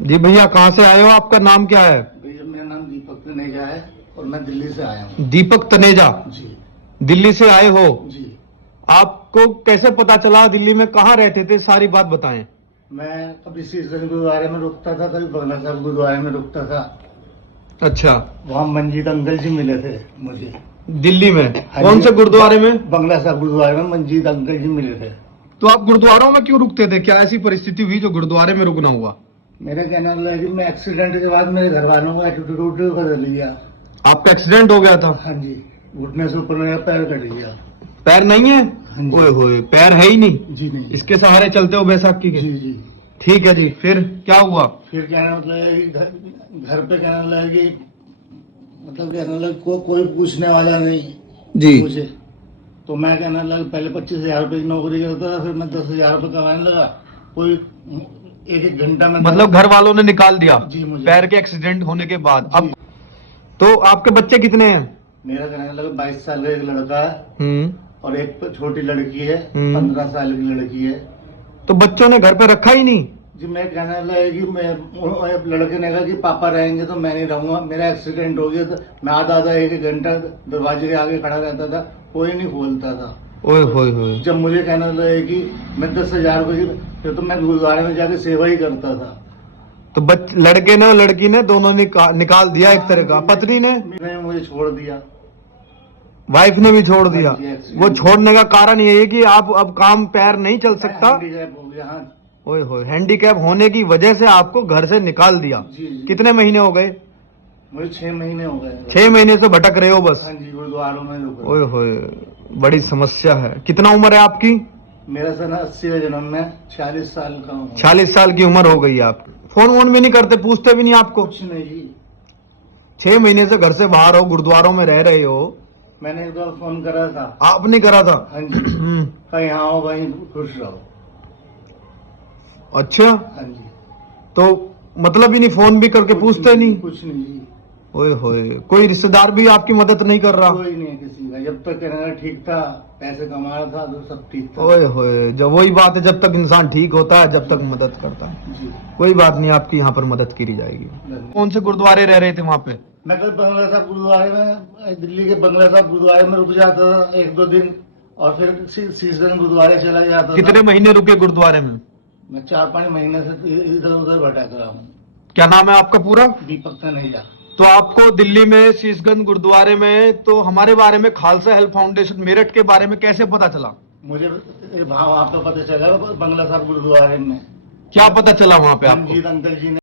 जी भैया, कहाँ से आए हो? आपका नाम क्या है? भैया मेरा नाम दीपक तनेजा है और मैं दिल्ली से आया हूँ। दीपक तनेजा, जी दिल्ली से आए हो? जी। आपको कैसे पता चला? दिल्ली में कहाँ रहते थे, सारी बात बताएं। मैं कभी शीशगंज गुरुद्वारे में रुकता था, कभी बंगला साहब गुरुद्वारे में रुकता था। अच्छा, वहाँ मंजीत अंकल जी मिले थे मुझे। दिल्ली में हाँ कौन जी। से गुरुद्वारे में? बंगला साहब गुरुद्वारे में मंजीत अंकल जी मिले थे। तो आप गुरुद्वारों में क्यों रुकते थे? क्या ऐसी परिस्थिति हुई जो गुरुद्वारे में रुकना हुआ? मेरे कहना लगा कि मैं एक्सीडेंट के बाद मेरे घर वालों को एटीट्यूड बदल लिया। आपका एक्सीडेंट हो गया था? हाँ जी, घुटने से ऊपर मेरा पैर कट गया। पैर नहीं है? हाँ जी। ओए होए, पैर है ही नहीं? जी नहीं। इसके सहारे चलते हो बैसाखी के? जी जी। ठीक है जी, फिर क्या हुआ? फिर कहना मतलब है कि घर पे कहना लगा कि मतलब कहना लगा कोई पूछने वाला नहीं जी। मुझे। तो मैं कहना लगा पहले 25,000 रुपए की नौकरी करता था, फिर मैं 10,000 रुपए कमाने लगा। कोई एक एक घंटा में मतलब घर वालों ने निकाल दिया? जी मुझे। पैर के एक्सीडेंट होने के बाद? जी। अब तो आपके बच्चे कितने हैं? मेरा कहने लगा 22 साल का एक लड़का है और एक छोटी लड़की है, 15 साल की लड़की है। तो बच्चों ने घर पे रखा ही नहीं? जी मैं कहने लगा कि मैं लड़के ने कहा कि पापा रहेंगे तो मैं नहीं रहूंगा। मेरा एक्सीडेंट हो गया तो मैं आधा एक एक घंटा दरवाजे के आगे खड़ा रहता था, कोई नहीं खोलता था। ओए होए होए। जब मुझे कहने लगा कि मैं 10,000 रुपए की, फिर तो मैं गुरुद्वारे में जाके सेवा ही करता था। तो लड़के ने और लड़की ने दोनों ने निकाल दिया एक तरह का? पत्नी ने मुझे छोड़ दिया, वाइफ ने भी छोड़ दिया? हाँ जी, एक्सीडेंट। वो छोड़ने का कारण ये है कि आप अब काम पैर नहीं चल सकता? हैंडीकैप हो गया। हाँ ओए होए, हैंडीकैप होने की वजह से आपको घर से निकाल दिया? जी जी। कितने महीने हो गए? मुझे 6 महीने हो गए। 6 महीने से भटक रहे हो बस? हाँ जी, गुरुद्वारों में रुक रहा ओए होए, बड़ी समस्या है। कितना उम्र है आपकी? मेरा सन 80 का जन्म है, 46 साल का हूँ। 40 साल की उम्र हो गई है आपकी। फोन वोन भी नहीं करते, पूछते भी नहीं आपको? कुछ नहीं जी। 6 महीने से घर से बाहर हो, गुरुद्वारों में रह रहे हो। मैंने एक बार फोन करा था। आपने करा था? हाँ जी। कहीं आओ भाई, खुश रहो। अच्छा, हाँ जी। तो मतलब ही नहीं, फोन भी करके पूछते नहीं? कुछ नहीं जी। ओए होए, कोई रिश्तेदार भी आपकी मदद नहीं कर रहा? कोई नहीं किसी का। जब तक कहना ठीक था, पैसे कमा रहा था तो सब ठीक था। ओए होए, जब वही बात है, जब तक इंसान ठीक होता है जब तक मदद करता है। जी। कोई बात नहीं, आपकी यहाँ पर मदद की जाएगी। धन्यवाद। कौन से गुरुद्वारे रह रहे थे वहाँ पे? मैं कल बंगला साहब गुरुद्वारे में, दिल्ली के बंगला साहब गुरुद्वारे में रुक जाता था 1-2 दिन और फिर शीशगंज गुरुद्वारे चला जाता था। कितने महीने रुके गुरुद्वारे में? मैं 4-5 महीने से इधर उधर भटक रहा हूँ। क्या नाम है आपका पूरा? दीपक तनेजा। तो आपको दिल्ली में शीशगंज गुरुद्वारे में, तो हमारे बारे में, खालसा हेल्प फाउंडेशन मेरठ के बारे में कैसे पता चला? मुझे वहाँ पे पता चला बंगला साहब गुरुद्वारे में। क्या पता चला वहाँ पे आपको? मंजीत अंकल जी ने